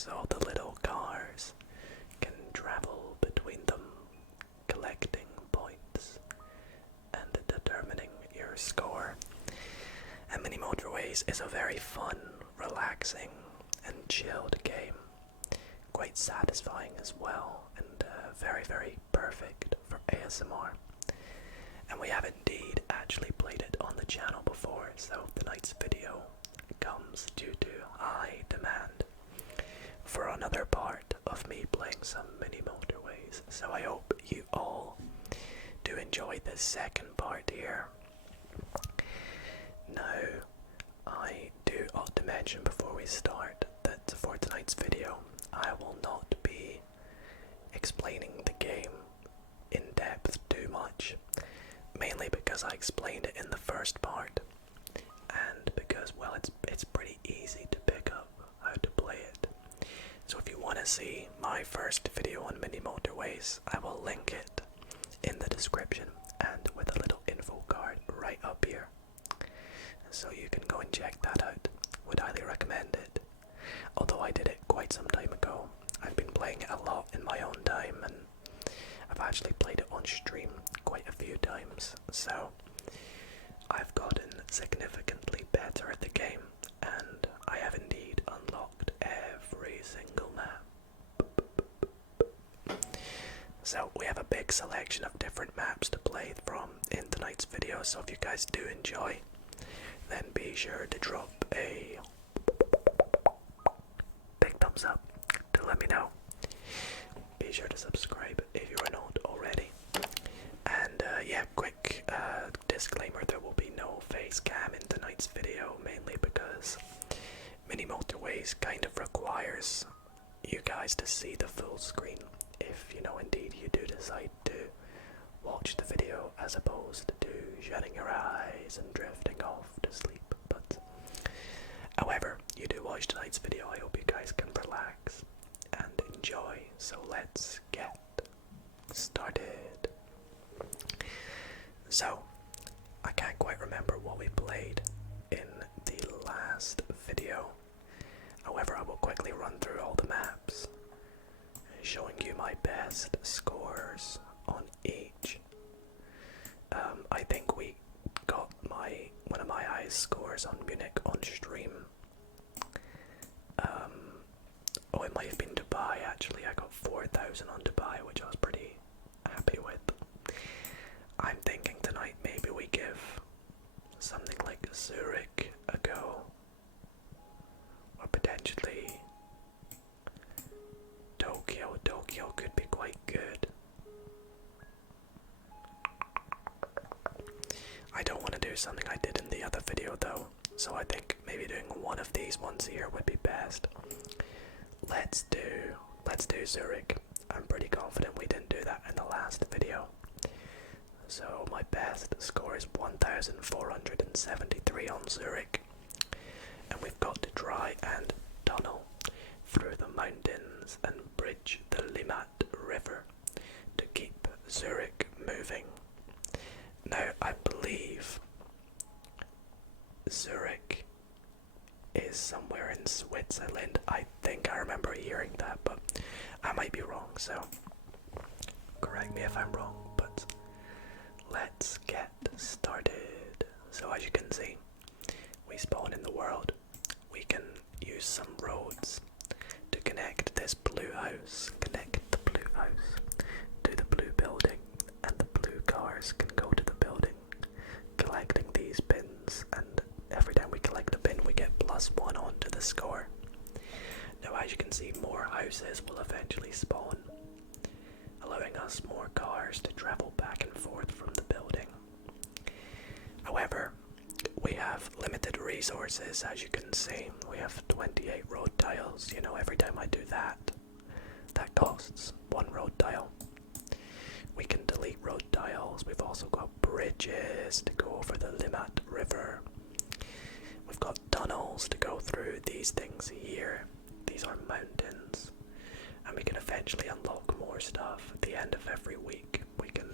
so the little cars can travel between them, collecting points and determining your score. And Mini Motorways is a very fun, relaxing and chilled game. Quite satisfying as well, and very, very perfect for ASMR. And we have indeed actually played it on the channel before, so tonight's video comes due to high demand for another part of me playing some Mini Motorways. So I hope you all do enjoy this second part here. Now, I do ought to mention before we start that for tonight's video, I will not be explaining the game in depth too much, mainly because I explained it in the first part, and because, well, it's pretty easy to pick up how to play it. So if you want to see my first video on Mini Motorways, I will link it in the description and with a little info card right up here. So you can go and check that out. Would highly recommend it. Although I did it quite some time ago, I've been playing it a lot in my own time, and I've actually played it on stream quite a few times, so I've gotten significantly better at the game, and I have indeed unlocked every single map. So we have a big selection of different maps to play from in tonight's video, so if you guys do enjoy, then be sure to drop a big thumbs up to let me know. Be sure to subscribe if you are not already. And yeah, quick disclaimer, there will be no face cam in tonight's video, mainly because Mini Motorways kind of requires you guys to see the full screen if, you know, indeed you do decide to watch the video as opposed to shutting your eyes and drifting off to sleep. But however you do watch tonight's video, I hope you guys can relax and enjoy. So let's get started. So I can't quite remember what we played in the last video. However, I will quickly run through all the maps, showing you my best scores on each. I think we got one of my highest scores on Munich on stream. Oh, it might have been Dubai actually. I got 4,000 on Dubai, which I was pretty happy with. I'm thinking tonight maybe we give something like Zurich a go, or potentially Tokyo. Tokyo could be quite good. I don't want to do something I did in the other video though, so I think maybe doing one of these ones here would be best. Let's do Zurich. I'm pretty confident we didn't do that in the last video. So my best score is 1,473 on Zurich, and we've got to try and tunnel through the mountains and bridge the Limmat River to keep Zurich moving. Now, I believe Zurich is somewhere in Switzerland. I think I remember hearing that, but I might be wrong, so correct me if I'm wrong, but let's get started. So as you can see, we spawn in the world. We can use some roads to connect this blue house, connect the blue house to the blue building, and the blue cars can go to the building, collecting these bins, and every time we collect a bin we get +1 onto the score. Now as you can see, more houses will eventually spawn, allowing us more cars to travel back and forth from the building. However, we have limited resources. As you can see, we have 28 road tiles. You know, every time I do that costs 1 road tile. We can delete road tiles. We've also got bridges to go over the Limmat River. We've got tunnels to go through these things here. These are mountains. And we can eventually unlock more stuff at the end of every week. We can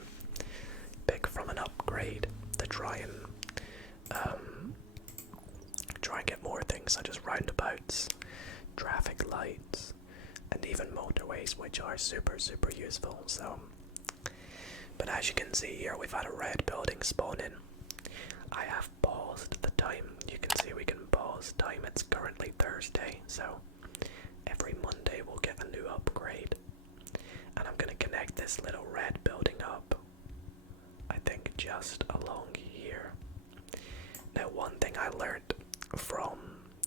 pick from an upgrade to try and get more things such as roundabouts, traffic lights, and even motorways, which are super useful. So, but as you can see here, we've had a red building spawn in. I have paused the time. You can see we can pause time. It's currently Thursday, so every Monday we'll get a new upgrade. And I'm going to connect this little red building up, I think just along here. Now, one thing I learned from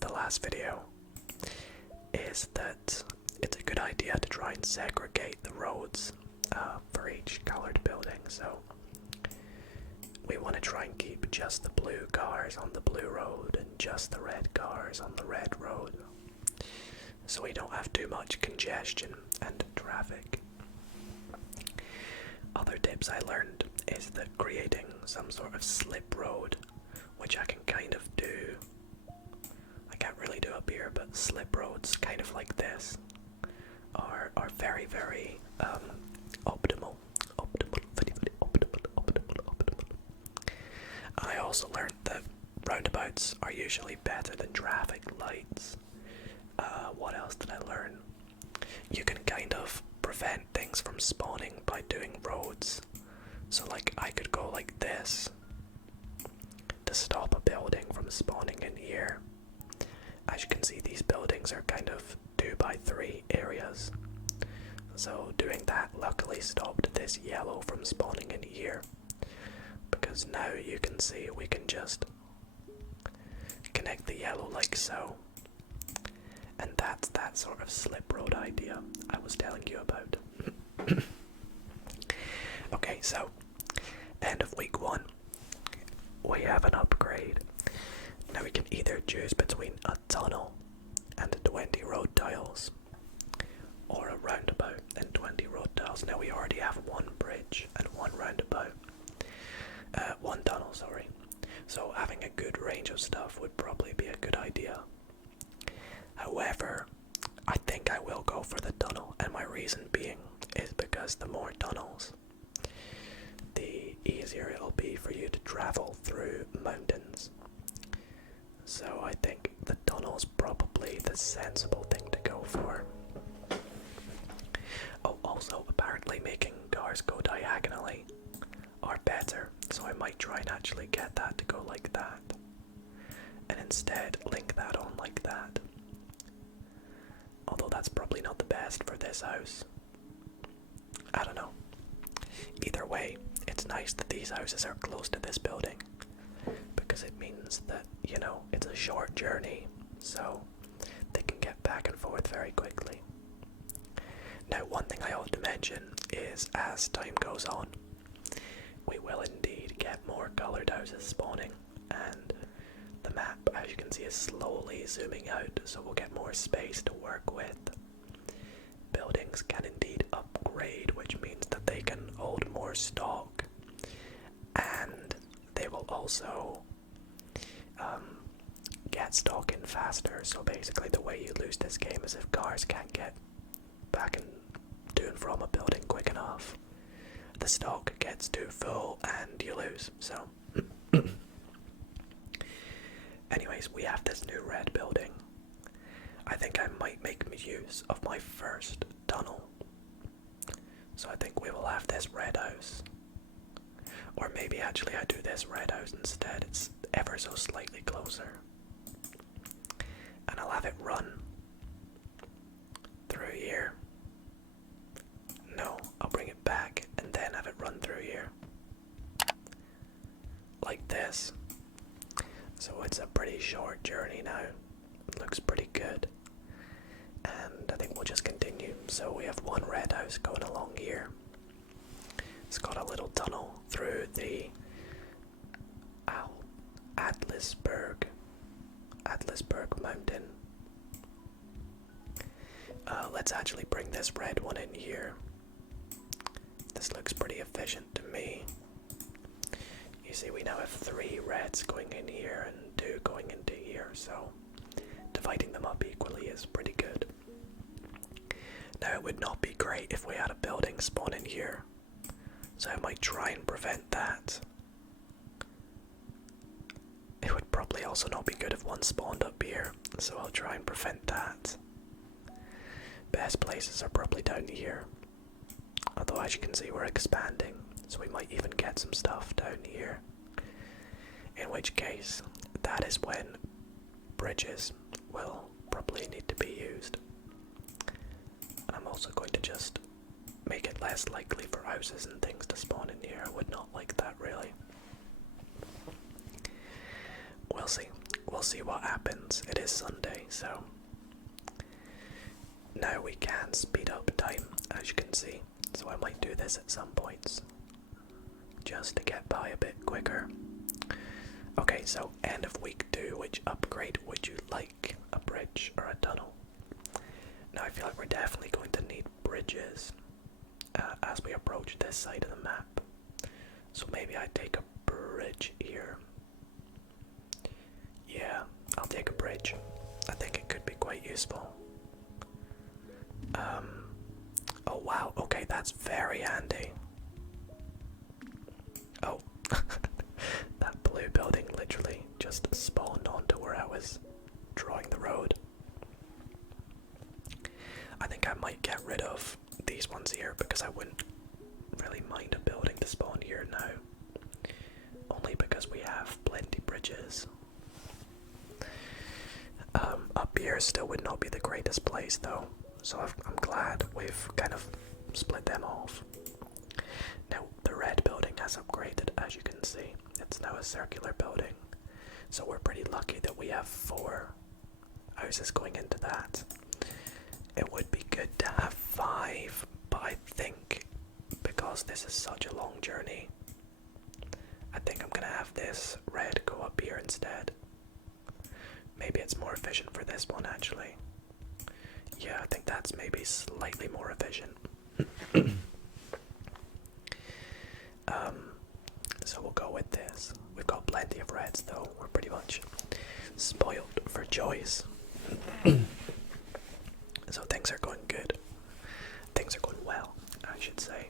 the last video is that it's a good idea to try and segregate the roads for each colored building. So we want to try and keep just the blue cars on the blue road and just the red cars on the red road, so we don't have too much congestion and traffic. Other tips I learned is that creating some sort of slip road, which I can kind of do, I can't really do up here, but slip roads kind of like this are very optimal. I also learned that roundabouts are usually better than traffic lights. What else did I learn? You can kind of prevent things from spawning by doing roads. So like I could go like this to stop a building from spawning in here. As you can see, these buildings are kind of 2x3 areas. So doing that luckily stopped this yellow from spawning in here. Because now you can see we can just connect the yellow like so. And that's that sort of slip road idea I was telling you about. Okay, so end of week 1, we have an upgrade. Now we can either choose between a tunnel and 20 road tiles, or a roundabout and 20 road tiles. Now we already have one bridge and one roundabout. One tunnel, sorry. So having a good range of stuff would probably be a good idea. However, I think I will go for the tunnel, and my reason being is because the more tunnels, the easier it'll be for you to travel through mountains. So I think the tunnel's probably the sensible thing to go for. Oh, also, apparently making cars go diagonally are better, so I might try and actually get that to go like that, and instead link that on like that. Although that's probably not the best for this house. I don't know. Either way, it's nice that these houses are close to this building, because it means that, you know, it's a short journey, so they can get back and forth very quickly. Now, one thing I ought to mention is, as time goes on, we will indeed get more coloured houses spawning, and the map, as you can see, is slowly zooming out, so we'll get more space to work with. Buildings can indeed upgrade, which means that they can hold more stock, and they will also get stock in faster. So basically the way you lose this game is if cars can't get back and to and from a building quick enough, the stock gets too full and you lose. So anyways, we have this new red building. I think I might make use of my first tunnel. So I think we will have this red house. Or maybe actually I do this red house instead. It's ever so slightly closer. And I'll have it run through here. No, I'll bring it back and then have it run through here. Like this. So it's a pretty short journey now. It looks pretty good. And I think we'll just continue. So we have one red house going along here. It's got a little tunnel through the Atlasberg mountain. Let's actually bring this red one in here. This looks pretty efficient to me. You see, we now have 3 reds going in here and 2 going into here, so dividing them up equally is pretty good. Now, it would not be great if we had a building spawn in here, so I might try and prevent that. It would probably also not be good if one spawned up here, so I'll try and prevent that. best places are probably down here. Although as you can see we're expanding, so we might even get some stuff down here. In which case, that is when bridges will probably need to be used. And I'm also going to just make it less likely for houses and things to spawn in here. I would not like that, really. We'll see. We'll see what happens. It is Sunday, so now we can speed up time, as you can see. So I might do this at some points, just to get by a bit quicker. Okay, so end of week 2, which upgrade would you like? A bridge or a tunnel? Now I feel like we're definitely going to need bridges as we approach this side of the map. So maybe I take a bridge here. Yeah, I'll take a bridge. I think it could be quite useful. Oh wow, okay, that's very handy. Oh, that blue building literally just spawned onto where I was drawing the road. I think I might get rid of these ones here because I wouldn't really mind a building to spawn here now. Only because we have plenty bridges. Up here still would not be the greatest place though, so I'm glad we've kind of split them off. Now the red building has upgraded, as you can see. It's now a circular building, so we're pretty lucky that we have 4 houses going into that. It would be good to have 5, but I think because this is such a long journey, I think I'm gonna have this red go up here instead. Maybe it's more efficient for this one actually. Yeah, I think that's maybe slightly more efficient. So we'll go with this. We've got plenty of reds though. We're pretty much spoiled for choice. So things are going good. Things are going well, I should say.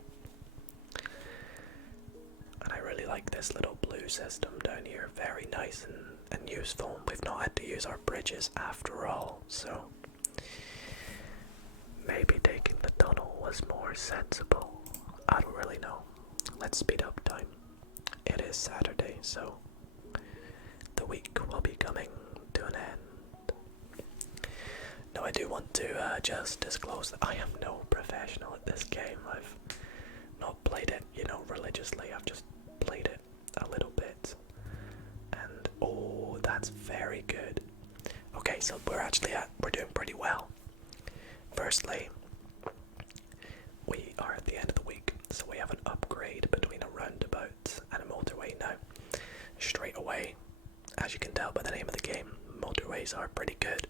And I really like this little blue system down here. Very nice and useful. We've not had to use our bridges after all, so maybe taking the tunnel was more sensible. I don't really know. Let's speed up time. It is Saturday, so the week will be coming to an end. Now I do want to just disclose that I am no professional at this game. I've not played it, religiously. I've just played it a little bit. And oh, that's very good. Okay, so we're doing pretty well. Firstly, we are at the end of the week, so we have an upgrade between a roundabout and a motorway now. Straight away, as you can tell by the name of the game, motorways are pretty good.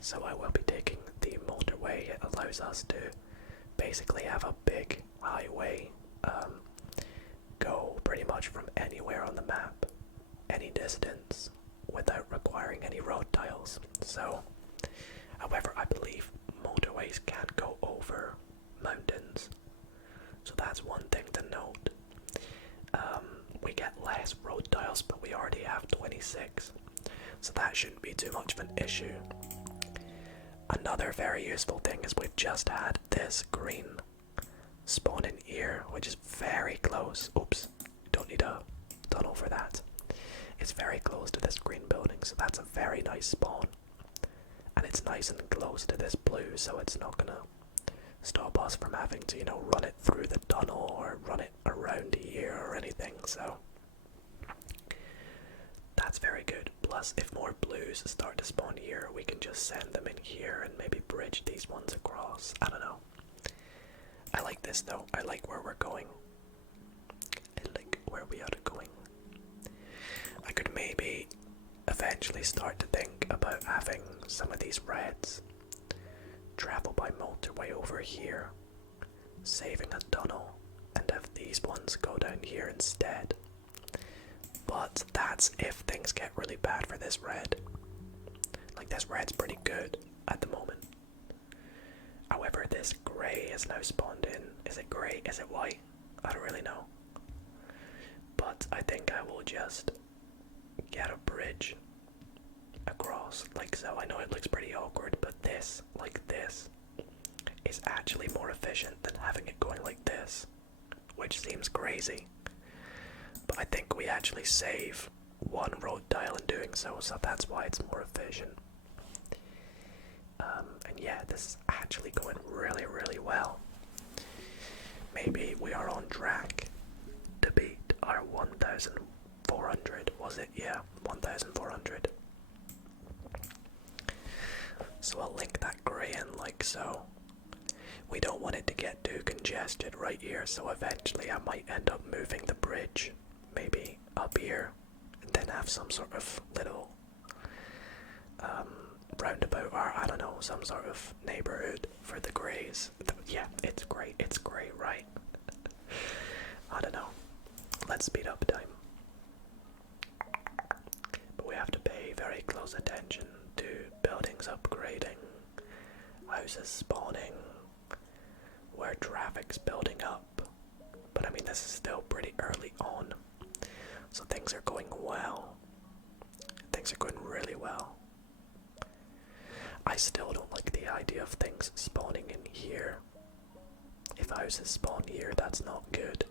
So I will be taking the motorway. It allows us to basically have a big highway go pretty much from anywhere on the map, any distance, without requiring any road tiles. So, however, I believe motorways can't go over mountains, so that's one thing to note. We get less road tiles, but we already have 26, so that shouldn't be too much of an issue. Another very useful thing is we've just had this green spawn in here, which is very close. Oops, don't need a tunnel for that. It's very close to this green building, so that's a very nice spawn. And it's nice and close to this blue, so it's not gonna stop us from having to, run it through the tunnel or run it around here or anything, so that's very good. Plus, if more blues start to spawn here, we can just send them in here and maybe bridge these ones across. I don't know. I like this though. I like where we're going. I like where we are going. I could maybe eventually start to think about having some of these reds travel by motorway over here, saving a tunnel, and have these ones go down here instead. But that's if things get really bad for this red. Like, this red's pretty good at the moment. However, this grey is now spawned in. Is it grey? Is it white? I don't really know. But I think I will just get a bridge across, like so. I know it looks pretty awkward, but this, like this, is actually more efficient than having it going like this, which seems crazy. But I think we actually save one road tile in doing so, so that's why it's more efficient. And yeah, this is actually going really, really well. Maybe we are on track to beat our 1,400, was it? Yeah, 1,400. So I'll link that grey in like so. We don't want it to get too congested right here, so eventually I might end up moving the bridge, maybe up here, and then have some sort of little roundabout, or I don't know, some sort of neighborhood for the greys. Yeah, it's great, right? I don't know. Let's speed up time. But we have to pay very close attention to buildings upgrading, houses spawning, where traffic's building up. But I mean, this is still pretty early on, so things are going well. Things are going really well. I still don't like the idea of things spawning in here. If houses spawn here, that's not good.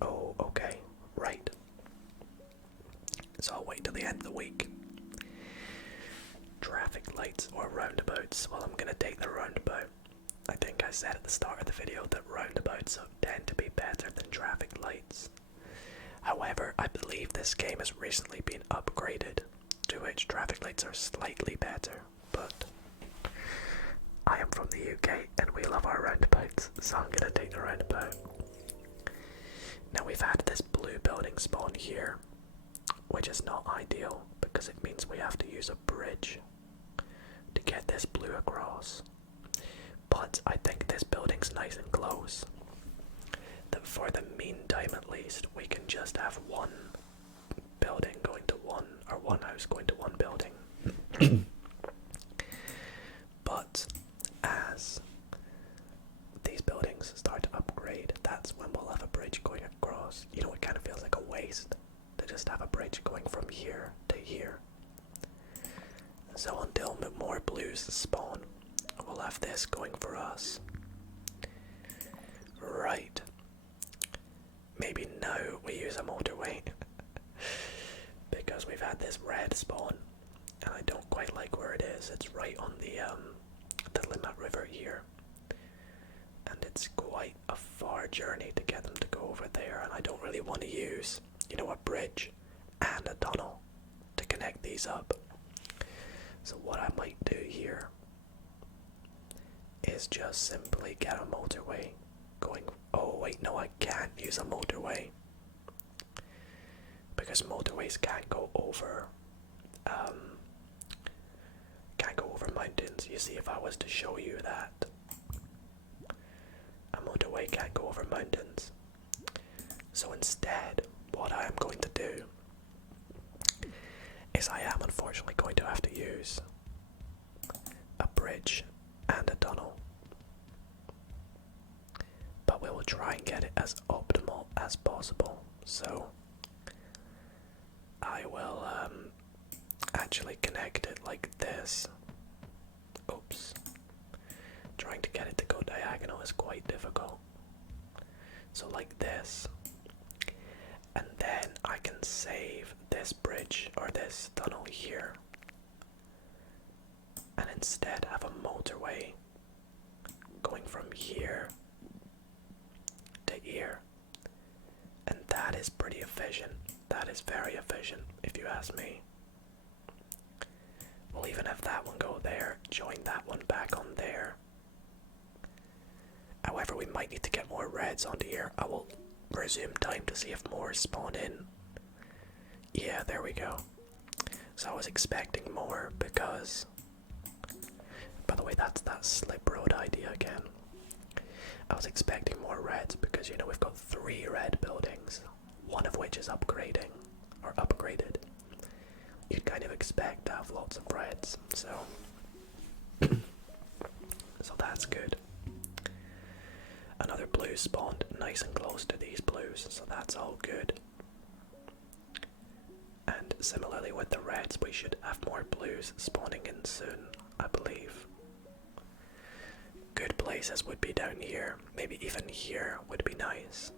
Oh, okay, right. So I'll wait till the end of the week. Traffic lights or roundabouts? Well, I'm gonna take the roundabout. I think I said at the start of the video that roundabouts tend to be better than traffic lights. However, I believe this game has recently been upgraded, to which traffic lights are slightly better, but I am from the UK and we love our roundabouts, so I'm gonna take the roundabout. Now we've had this blue building spawn here, which is not ideal because it means we have to use a bridge to get this blue across. But I think this building's nice and close, that for the meantime at least we can just have one building going to one, or one house going to one building. But as these buildings start to upgrade, that's when we'll have a bridge going across. You know, it kind of feels like a waste to just have a bridge going from here to here. So until more blues spawn, we'll have this going for us. Right. Maybe now we use a motorway. Because we've had this red spawn, and I don't quite like where it is. It's right on the Limit River here. And it's quite a far journey to get them to go over there, and I don't really want to use, you know, a bridge and a tunnel to connect these up. So what I might do here is just simply get a motorway going. Oh wait, no, I can't use a motorway because motorways can't go over mountains. You see, if I was to show you that a motorway can't go over mountains, so instead what I am going to do is I am unfortunately going to have to use a bridge and a tunnel, but we will try and get it as optimal as possible. So I will actually connect it like this. Oops. Trying to get it to go diagonal is quite difficult. So like this. And then I can save this bridge or this tunnel here. And instead have a motorway going from here to here. And that is pretty efficient. That is very efficient, if you ask me. We'll even have that one go there, join that one back on there. However, we might need to get more reds onto here. I will resume time to see if more spawn in. Yeah, there we go. So I was expecting more because, by the way, that's that slip road idea again. I was expecting more reds because, you know, we've got 3 red buildings, one of which is upgrading, or upgraded. You'd kind of expect to have lots of reds, so that's good. Another blue spawned nice and close to these blues, so that's all good. And similarly with the reds, we should have more blues spawning in soon, I believe. good places would be down here. Maybe even here would be nice.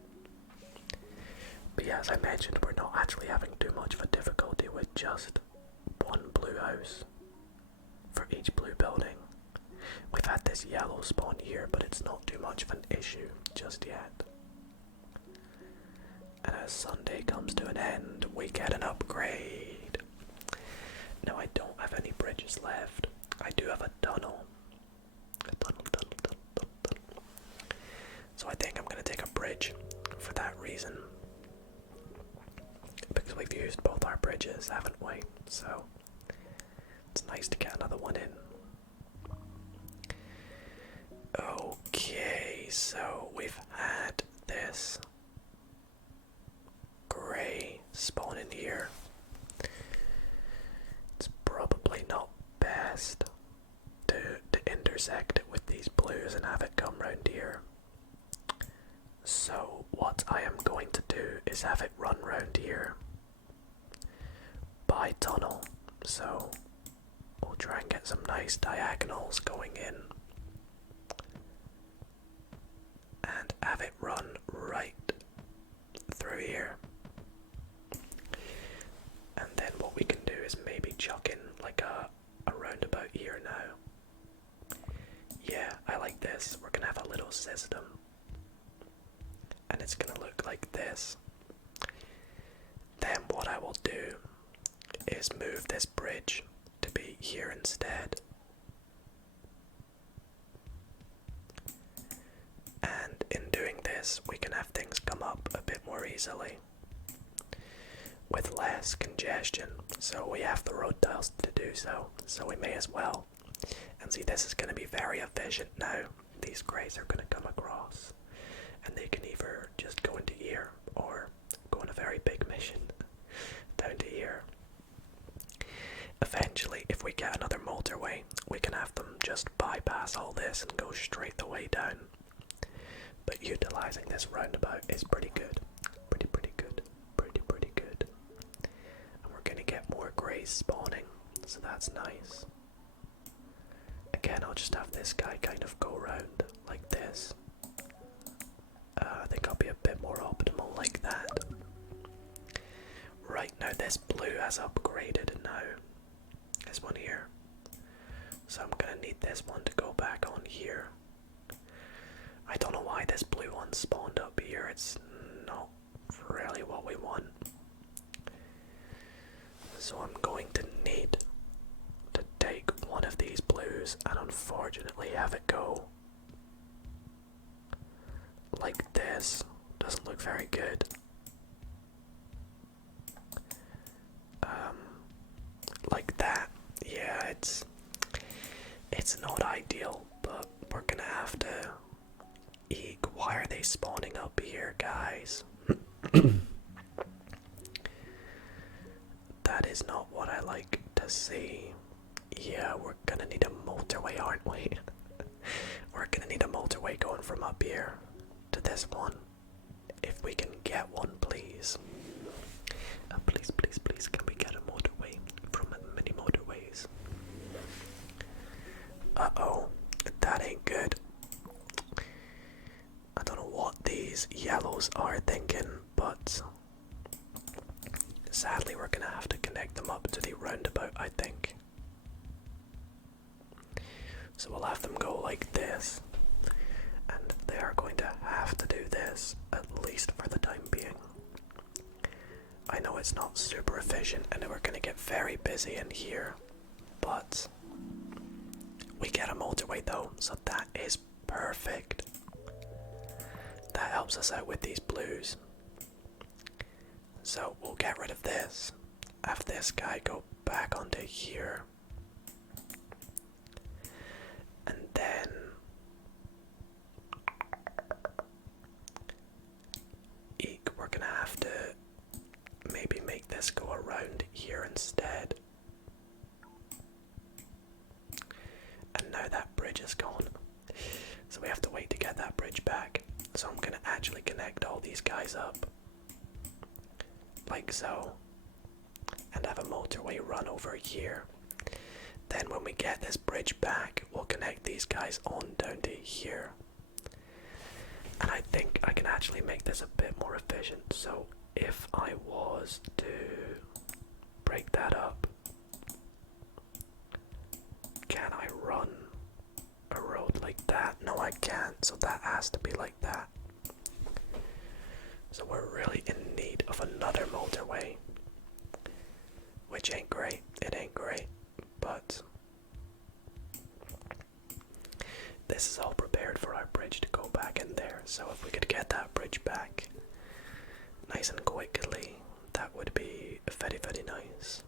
But yeah, as I mentioned, we're not actually having too much of a difficulty with just one blue house for each blue building. We've had this yellow spawn here, but it's not too much of an issue just yet. And as Sunday comes to an end, we get an upgrade. Now I don't have any bridges left. I do have a tunnel. Tunnel. So I think I'm going to take a bridge for that reason. Because we've used both our bridges, haven't we? So it's nice to get another one in. Okay, so we've had this grey spawn in here. It's probably not best to intersect it with these blues and have it come round here. So what I am going to do is have it run round here by tunnel. So we'll try and get some nice diagonals going in and have it run right through here. And then what we can do is maybe chuck in like a roundabout here now. Yeah, I like this. We're gonna have a little system. And it's gonna look like this. Then what I will do is move this bridge to be here instead. And in doing this, we can have things come up a bit more easily with less congestion. So we have the road tiles to do so, so we may as well. And see, this is going to be very efficient now. These greys are going to come across and they can either just go into here or go on a very big mission down to here. Eventually, if we get another motorway, we can have them just bypass all this and go straight the way down. But utilizing this roundabout is pretty good. Pretty good. Pretty good. And we're gonna get more greys spawning, so that's nice. Again, I'll just have this guy kind of go around like this. I think I'll be a bit more optimal like that. Right, now this blue has upgraded now. This one here. So I'm gonna need this one to go back on here. I don't know why this blue one spawned up here. It's not really what we want. So I'm going to need to take one of these blues and unfortunately have it go like this. Doesn't look very good. Like that. Yeah, it's not ideal, but we're gonna have to. Eek, why are they spawning up here, guys? That is not what I like to see. Yeah, we're gonna need a motorway, aren't we? We're gonna need a motorway going from up here to this one. If we can get one, please. Please, can we get a motorway from many motorways? Uh-oh, that ain't good. I don't know what these yellows are thinking, but sadly we're gonna have to connect them up to the roundabout, I think. So we'll have them go like this, and they are going to have to do this, at least for the time being. I know it's not super efficient and we're gonna get very busy in here, but we get a motorway though, so that is perfect. That helps us out with these blues. So we'll get rid of this. Have this guy go back onto here. And then we're gonna have to maybe make this go around here instead. And now that bridge is gone. So we have to wait to get that bridge back. So I'm gonna actually connect all these guys up. Like so. And have a motorway run over here. Then when we get this bridge back, we'll connect these guys on down to here. And I think I can actually make this a bit more efficient. So if I was to break that up, can I run a road like that? No, I can't, so that has to be like that. So we're really in need of another motorway, which ain't great. It ain't great, but this is all prepared for our bridge to go back in there. So if we could get that bridge back nice and quickly, that would be very, very nice.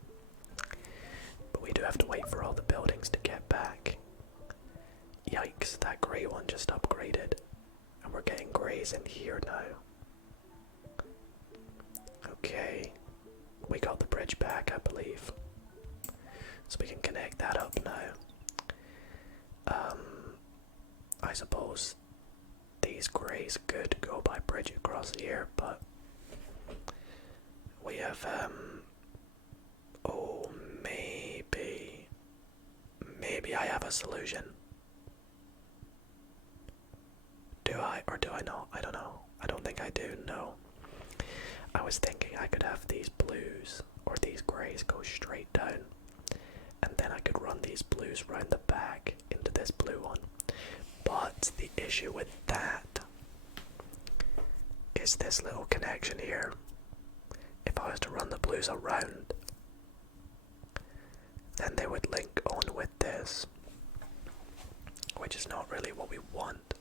But we do have to wait for all the buildings to get back. Yikes, that grey one just upgraded. And we're getting greys in here now. Okay, we got the bridge back, I believe. So we can connect that up now. I suppose these greys could go by bridge across here, but we have, oh, maybe I have a solution. Do I, or do I not? I don't know. I don't think I do, no. I was thinking I could have these blues, or these greys go straight down, and then I could run these blues round the back into this blue one. But the issue with that is this little connection here. If I was to run the blues around, then they would link on with this, which is not really what we want.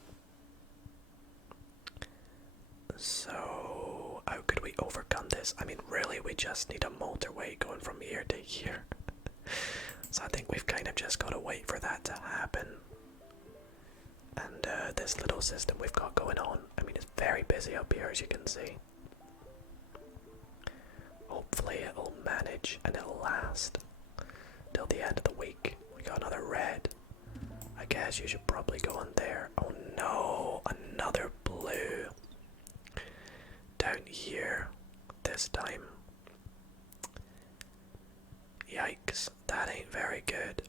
So how could we overcome this? I mean, really, we just need a motorway going from here to here. So I think we've kind of just got to wait for that to happen. And this little system we've got going on, I mean, it's very busy up here, as you can see. Hopefully it'll manage and it'll last till the end of the week. We got another red. I guess you should probably go on there. Oh no, another blue. Down here this time. Yikes, that ain't very good.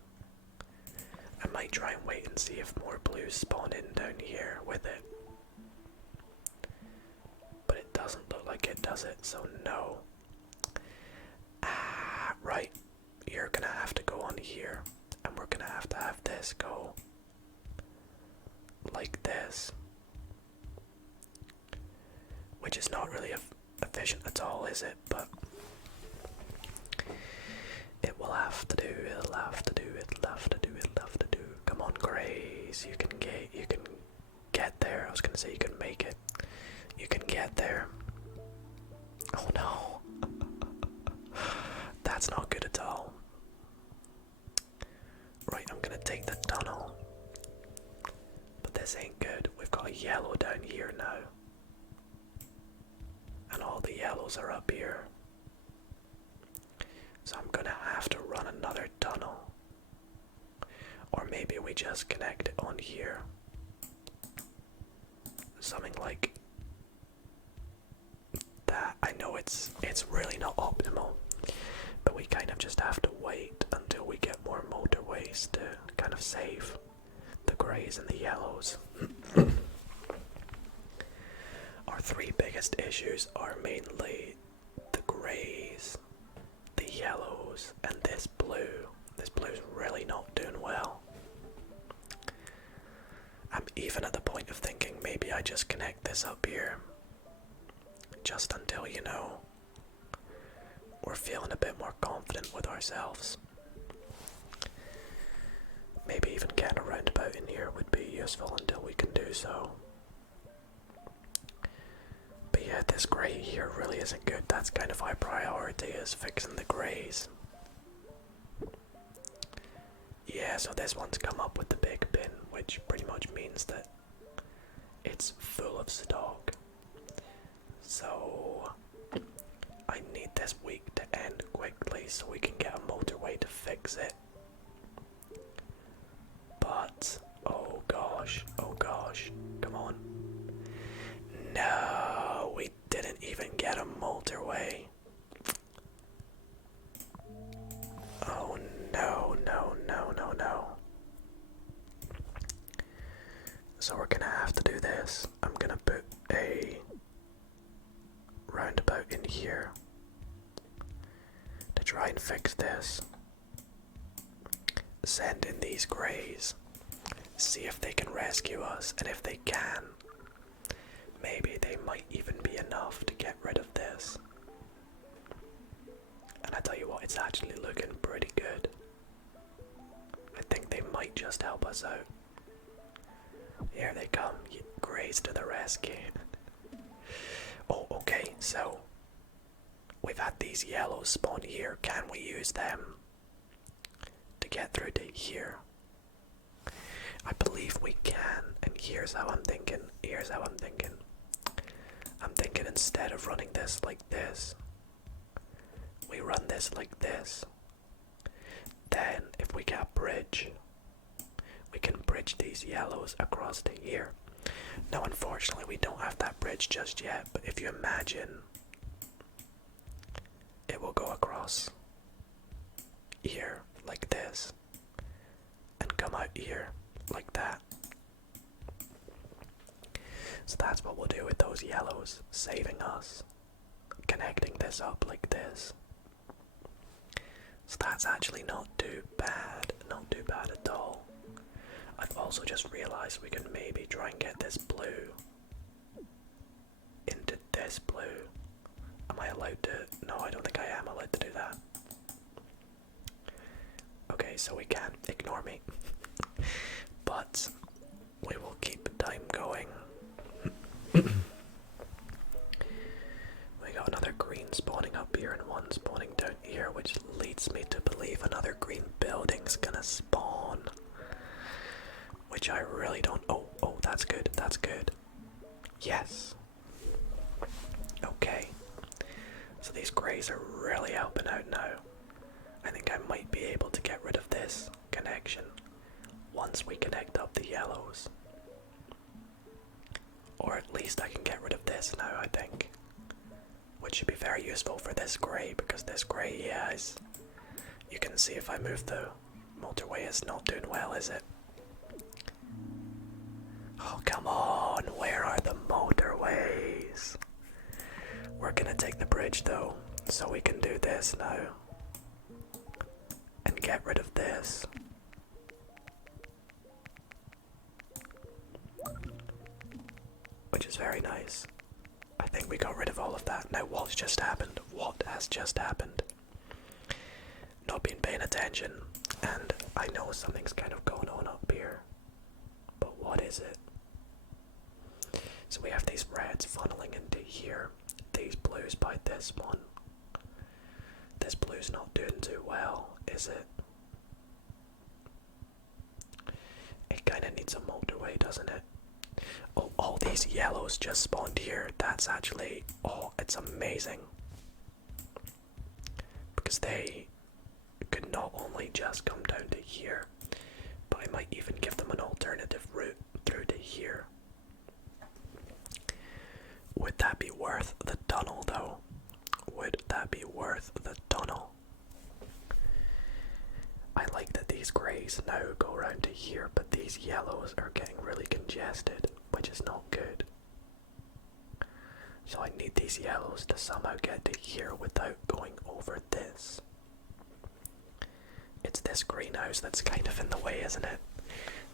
I might try and wait and see if more blues spawn in down here with it. But it doesn't look like it, does it? So no. Ah, right. You're gonna have to go on here. And we're gonna have to have this go like this. Which is not really efficient at all, is it? But it will have to do, it'll have to do, it'll have to do, it'll have to do. Come on, Grace, you can get there. I was gonna say you can make it. You can get there. Oh no. That's not good at all. Right, I'm gonna take the tunnel. But this ain't good. We've got a yellow down here now. And all the yellows are up here. So I'm gonna have to run another tunnel. Or maybe we just connect it on here. Something like that. I know it's really not optimal, but we kind of just have to wait until we get more motorways to kind of save the greys and the yellows. Our three biggest issues are mainly the greys, the yellows, and this blue. This blue's really not doing well. I'm even at the point of thinking maybe I just connect this up here. Just until, you know, we're feeling a bit more confident with ourselves. Maybe even getting a roundabout in here would be useful until we can do so. But yeah, this grey here really isn't good. That's kind of our priority, is fixing the greys. Yeah, so this one's come up with the big bin, which pretty much means that it's full of stock. So I need this week to end quickly so we can get a motorway to fix it. But, oh gosh, come on. No, we didn't even get a motorway. Oh no. try and fix this. Send in these greys. See if they can rescue us, and if they can, maybe they might even be enough to get rid of this. And I tell you what, it's actually looking pretty good. I think they might just help us out. Here they come, greys to the rescue. Oh, okay, so we've had these yellows spawn here. Can we use them to get through to here? I believe we can, and here's how I'm thinking. I'm thinking instead of running this like this, we run this like this. Then, if we get a bridge, we can bridge these yellows across to here. Now, unfortunately, we don't have that bridge just yet, but if you imagine, it will go across here like this, and come out here like that. So that's what we'll do with those yellows, saving us, connecting this up like this. So that's actually not too bad at all. I've also just realized we can maybe try and get this blue into this blue. Am I allowed to? No, I don't think I am allowed to do that. Okay, so we can, ignore me. But we will keep time going. We got another green spawning up here and one spawning down here, which leads me to believe another green building's gonna spawn. Which I really don't. Oh, that's good, that's good. Yes. Okay. So these greys are really helping out now. I think I might be able to get rid of this connection once we connect up the yellows. Or at least I can get rid of this now, I think. Which should be very useful for this grey, because this grey, yeah, is... You can see if I move the motorway, it's not doing well, is it? Oh, come on, where are the motorways? We're gonna take the bridge though, so we can do this now. And get rid of this. Which is very nice. I think we got rid of all of that. Now what's just happened? What has just happened? Not been paying attention, and I know something's kind of going on up here. But what is it? So we have these reds funneling into here. These blues by this one. This blue's not doing too well, is it? It kinda needs a motorway, doesn't it? Oh, all these yellows just spawned here. That's actually, oh, it's amazing. Because they could not only just come down to here, but I might even give them an alternative route through to here. Would that be worth the tunnel though? Would that be worth the tunnel? I like that these greys now go around to here, but these yellows are getting really congested, which is not good. So I need these yellows to somehow get to here without going over this. It's this greenhouse that's kind of in the way, isn't it?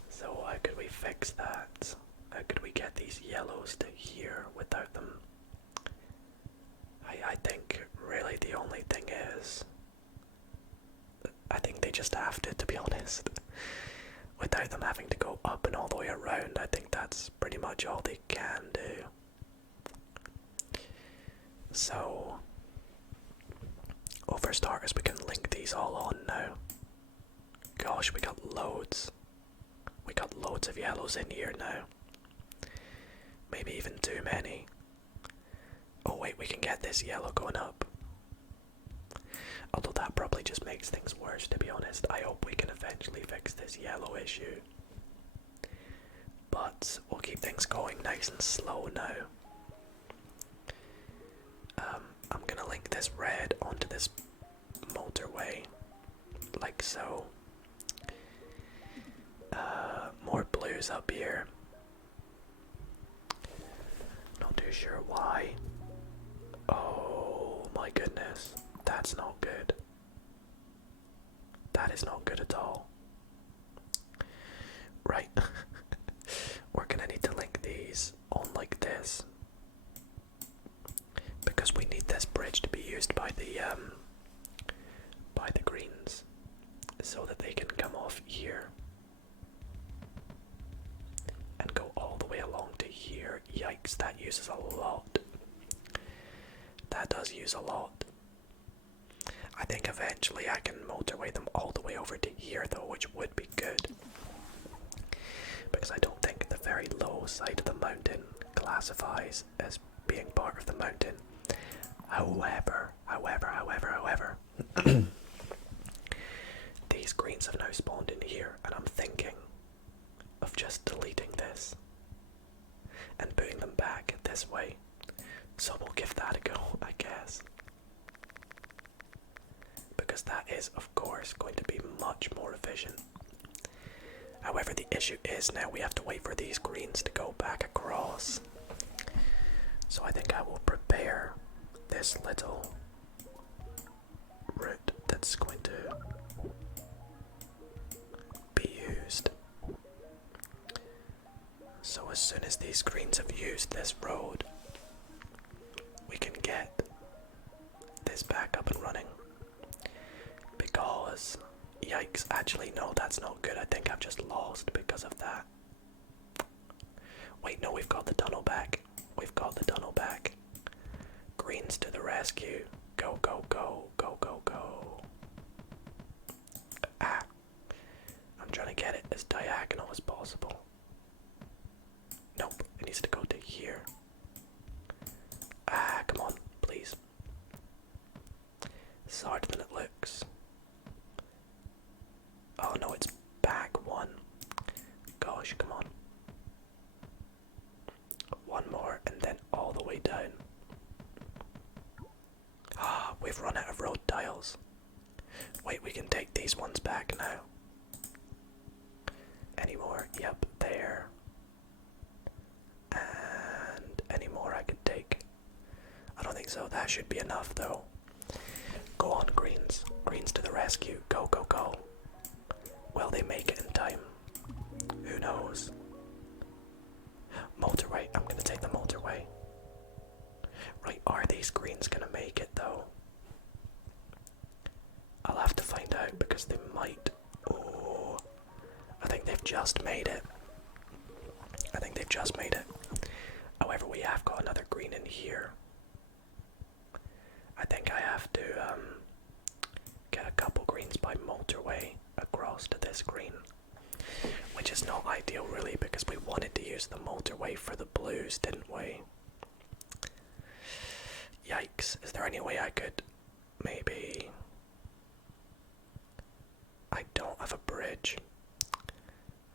So how could we fix that? How could we get these yellows to here without them? I think really the only thing is, I think they just have to be honest. Without them having to go up and all the way around, I think that's pretty much all they can do. So, well, for starters, we can link these all on now. Gosh, we got loads. We got loads of yellows in here now. Maybe even too many. Oh wait, we can get this yellow going up. Although that probably just makes things worse, to be honest. I hope we can eventually fix this yellow issue. But we'll keep things going nice and slow now. I'm gonna link this red onto this motorway, like so. More blues up here. Not too sure why. Oh my goodness, that's not good. That is not good at all. Right. We're gonna need to link these on like this. Because we need this bridge to be used by the greens. So that they can come off here. And go all the way along to here. Yikes, that uses a lot. That does use a lot. I think eventually I can motorway them all the way over to here though, which would be good. Because I don't think the very low side of the mountain classifies as being part of the mountain. However, these greens have now spawned in here, and I'm thinking of just deleting this and putting them back this way. So we'll give that a go, I guess. Because that is, of course, going to be much more efficient. However, the issue is now we have to wait for these greens to go back across. So I think I will prepare this little route that's going to be used. So as soon as these greens have used this road, we can get this back up and running. Because, yikes, actually no, that's not good. I think I've just lost because of that. Wait, no, we've got the tunnel back. We've got the tunnel back. Greens to the rescue. Go, go, go, go, go, go. Ah. I'm trying to get it as diagonal as possible. Nope, it needs to go to here. Ah, come on, please. It's harder than it looks. Oh no, it's back one. Gosh, come on. One more, and then all the way down. Ah, we've run out of road tiles. Wait, we can take these ones back now. Any more? Yep, there. And any more I could take? I don't think so. That should be enough, though. Go on, greens. Greens to the rescue. Go, go, go. Will they make it in time? Who knows? Motorway. I'm gonna take the motorway. Right, are these greens gonna make it, though? I'll have to find out because they might. Oh, I think they've just made it. I think they've just made it. However, we have got another green in here. I think I have to get a couple greens by motorway across to this green. Which is not ideal really because we wanted to use the motorway for the blues, didn't we? Yikes, is there any way I could maybe... I don't have a bridge.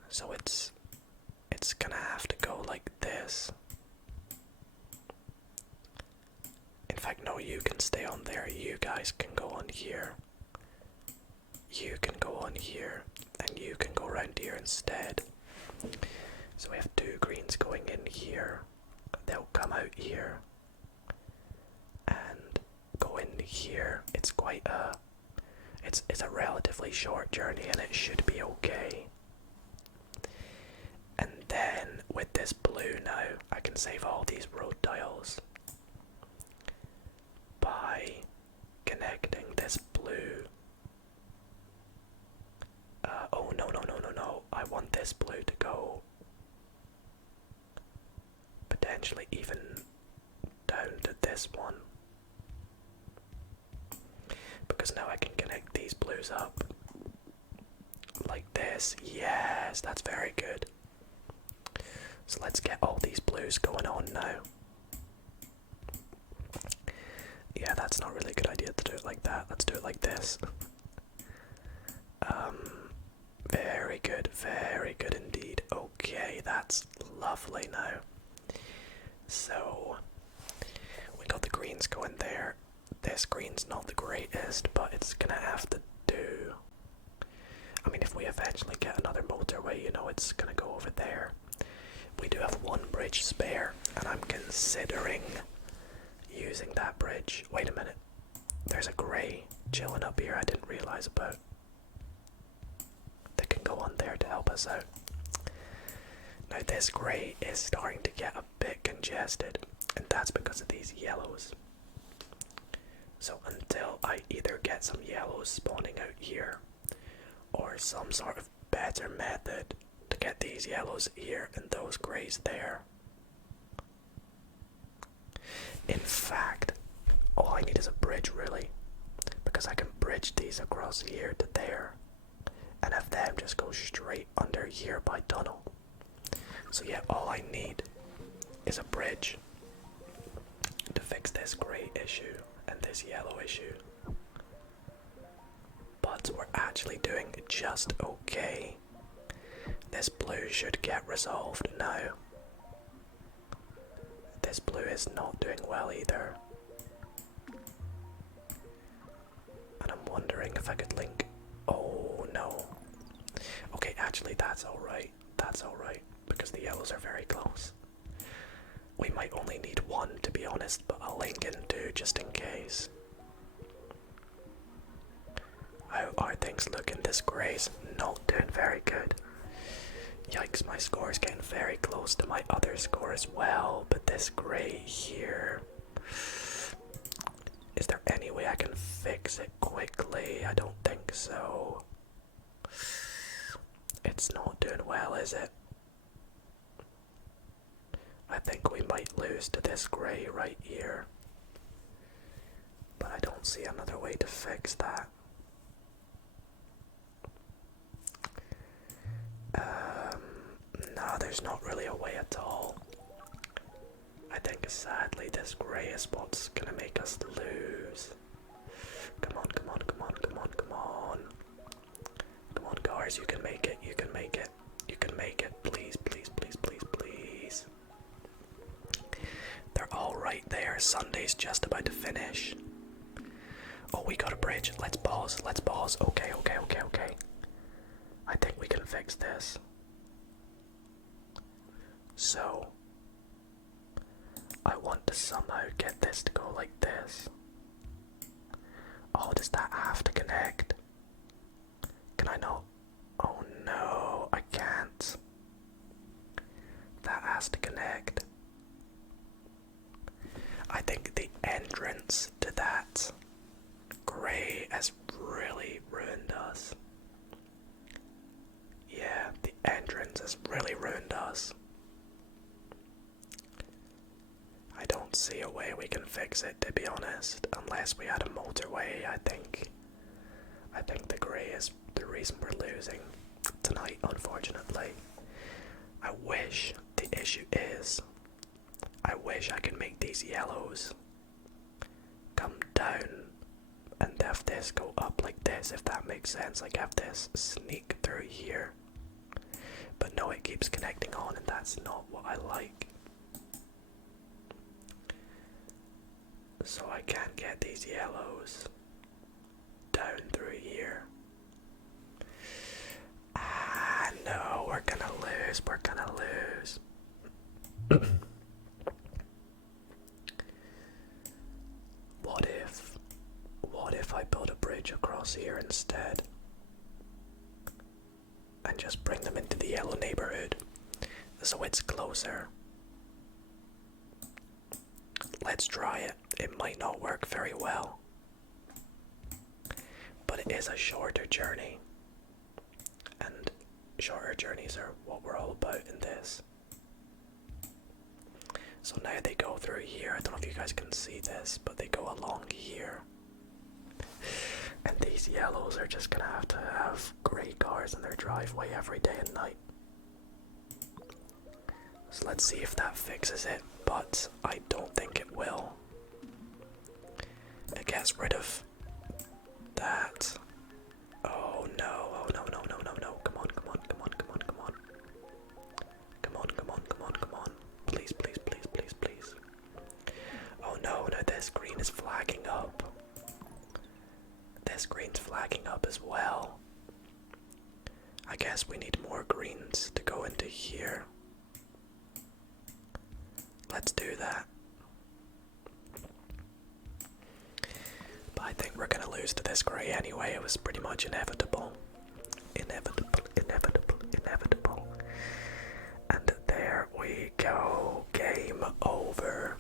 So it's gonna have to go like this. In fact, no, you can stay on there. You guys can go on here. You can go on here. And you can go around here instead. So we have two greens going in here. They'll come out here. And go in here. It's quite a... It's a relatively short journey and it should be okay. And then with this blue now, I can save all these road tiles by connecting this blue. Oh no, no, no, no, no. I want this blue to go potentially even down to this one. Because now I can connect these blues up like this. Yes, that's very good. So let's get all these blues going on now. Yeah, that's not really a good idea to do it like that. Let's do it like this. Very good indeed. Okay, that's lovely now. So, we got the greens going there. This green's not the greatest, but it's gonna have to do. I mean, if we eventually get another motorway, you know, it's gonna go over there. We do have one bridge spare, and I'm considering using that bridge. Wait a minute. There's a grey chilling up here I didn't realise about. go on there to help us out. Now this grey is starting to get a bit congested, and that's because of these yellows. So until I either get some yellows spawning out here, or some sort of better method to get these yellows here and those greys there. In fact, all I need is a bridge really, because I can bridge these across here to there, and have them just go straight under here by tunnel. So yeah, all I need is a bridge to fix this grey issue and this yellow issue. But we're actually doing just okay. This blue should get resolved now. This blue is not doing well either. And I'm wondering if I could link... Oh no. Okay, actually that's alright. That's alright, because the yellows are very close. We might only need one, to be honest, but I'll link in two just in case. How are things looking? This grey's not doing very good. Yikes, my score is getting very close to my other score as well, but this grey here... Is there any way I can fix it quickly? I don't think so. It's not doing well, is it? I think we might lose to this grey right here. But I don't see another way to fix that. No, there's not really a way at all. I think sadly this grey is what's gonna make us lose. Come on, come on, come on, come on, come on. Come on, guys, you can make it, you can make it, you can make it. Please, please, please, please, please. They're all right there. Sunday's just about to finish. Oh, we got a bridge. Let's pause, let's pause. Okay, okay, okay, okay. I think we can fix this. So, I want to somehow get this to go like this. Oh, does that have to connect? Can I not? Oh no, I can't. That has to connect. I think the entrance to that grey has really ruined us. Yeah, the entrance has really ruined us. I don't see a way we can fix it, to be honest, unless we had a motorway. I think the grey is the reason we're losing tonight, unfortunately. I wish the issue is, I wish I could make these yellows come down and have this go up like this, if that makes sense. Like have this sneak through here. But no, it keeps connecting on, and that's not what I like. So I can't get these yellows down through here. Ah, no, we're gonna lose, we're gonna lose. What if I build a bridge across here instead? And just bring them into the yellow neighborhood, so it's closer. Let's try it. It might not work very well, but it is a shorter journey, and shorter journeys are what we're all about in this. So now they go through here. I don't know if you guys can see this, but they go along here. And these yellows are just gonna have to have grey cars in their driveway every day and night. So let's see if that fixes it, but I don't think it will. It gets rid of that. Oh no, oh no, no, no, no, no. Come on, come on, come on, come on, come on. Come on, come on, come on, come on. Please, please, please, please, please. Oh no, no, this green is flagging up. This green's flagging up as well. I guess we need more greens to go into here. Let's do that. But I think we're gonna lose to this grey anyway. It was pretty much inevitable. Inevitable, inevitable. inevitable. And there we go, game over.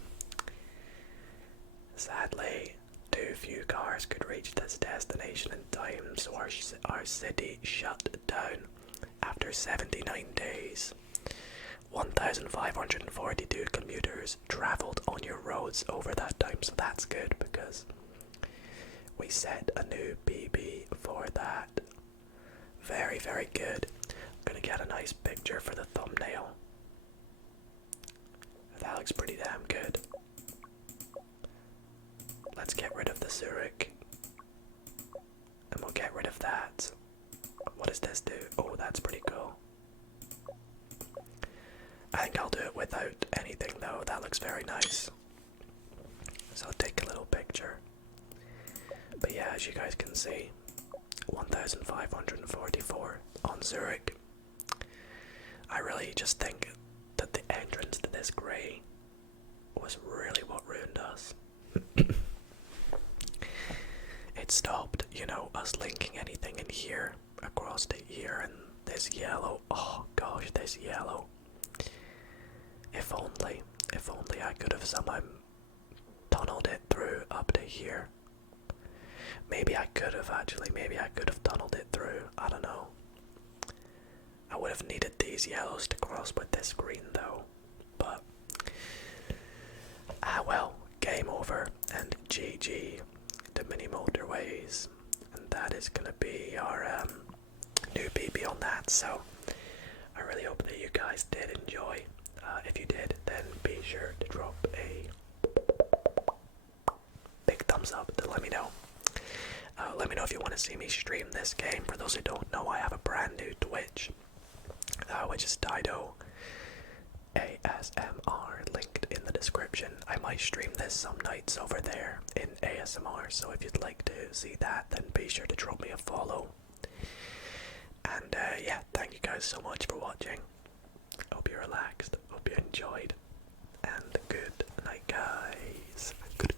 Sadly, too few cars could reach this destination in time, so our city shut down after 79 days. 1,542 commuters travelled on your roads over that time, so that's good because we set a new PB for that. Very, very good. I'm gonna get a nice picture for the thumbnail. That looks pretty damn good. Let's get rid of the Zurich. And we'll get rid of that. What does this do? Oh, that's pretty cool. I think I'll do it without anything though. That looks very nice. So I'll take a little picture. But yeah, as you guys can see, 1,544 on Zurich. I really just think that the entrance to this grey was really what ruined us. It stopped, you know, us linking anything in here across to here, and this yellow, oh gosh, this yellow. If only I could have somehow tunneled it through up to here. Maybe I could have actually, maybe I could have tunneled it through, I don't know. I would have needed these yellows to cross with this green though, but well, game over and GG to Mini Motorways, and that is gonna be our new PB on that. So I really hope that you guys did enjoy. If you did, then be sure to drop a big thumbs up to let me know. Let me know if you want to see me stream this game. For those who don't know, I have a brand new Twitch, which is Dido ASMR, linked in the description. I might stream this some nights over there in ASMR, so if you'd like to see that, then be sure to drop me a follow. And yeah, thank you guys so much for watching. Hope you relaxed, hope you enjoyed, and good night guys. Good